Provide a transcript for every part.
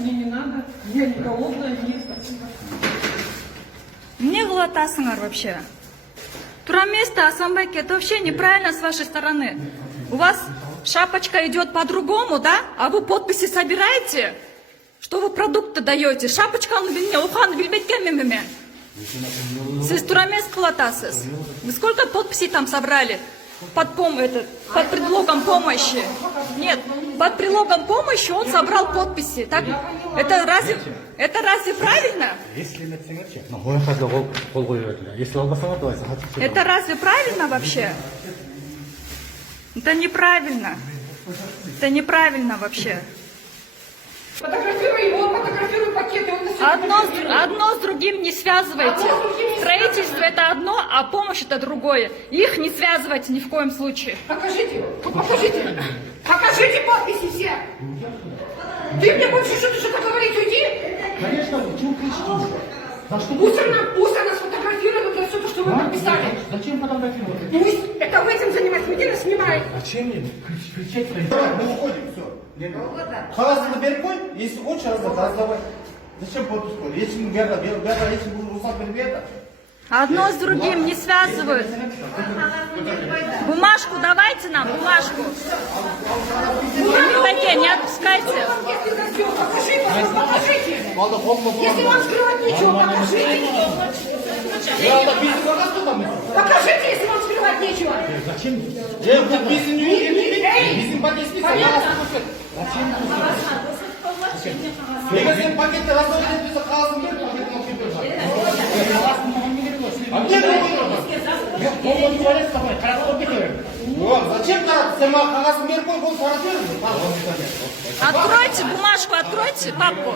Мне не надо. Я не голодная, нет, спасибо. Не глотасыңар вообще. Тураместа, Асанбек, это вообще неправильно с вашей стороны. У вас шапочка идет по-другому, да? А вы подписи собираете? Что вы продукты даете? Шапочканы билме, уханы билбеткенмеме. Сіз турамес кылатасыз. Вы сколько подписей там собрали? Под предлогом помощи. Нет, под предлогом помощи он собрал подписи. Так, это разве правильно? Это разве правильно вообще? Это неправильно. Это неправильно вообще. Фотографируй его, фотографируй пакеты. Одно с другим не связывайте. Строительство это одно, а помощь это другое. Их не связывайте ни в коем случае. Покажите, покажите. Покажите подписи все. Ты мне больше что-то говорить, уйди. Конечно, почему кричите? Пусть она сфотографирует это все, что вы подписали. Зачем фотографировать? Пусть это в этом занимается, где нас снимает. Зачем мне кричать? Мы уходим, все. Қағазыңды беріп қой, если хочешь, раздавай. Зачем подпись қой? Если будешь рұқсат бермейді. Одно с другим не связывают. Бумажку давайте нам, бумажку. Такие, не отпускайте. Покажите. Если вам скрывать нечего, покажите. Покажите, если вам скрывать нечего. Зачем? Bizim paketli Зачем? Bizim paketli razdavать bize қағазын беріп, paketini алып кетіп А мне не говорит с тобой, қарап кетіп. Зачем қарап? Сен маған қағазын беріп қой, бұл қарап беріңіз. Откройте бумажку, откройте папку.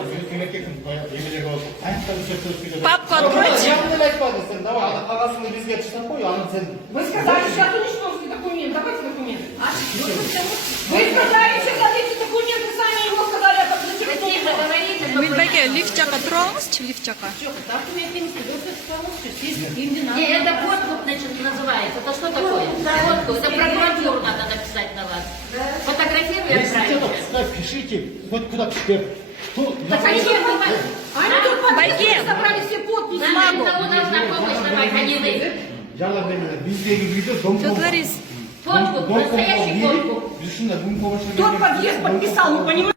Папку откройте. Я не айтпады сен, давай, қағазыңды бізге тастап қой, аны сен. Вы сказали, сейчас уничтожите документ. Давайте документ. Вы сказали, сейчас дадите документ, вы сами его сказали, а потом Билбеке, лифчака троңыз, лифчака. Не, это подкуп, значит, называется. Это что такое? Подкуп. Это прокуратуру надо написать на вас. Фотографируем правильно. Пишите, хоть куда пишите. Они тут подписи собрали все подписи. Нам для того нужна помощь давать, а не вы. Что творится? Подкуп, настоящий подкуп. Тот подъезд подписал, вы понимаете?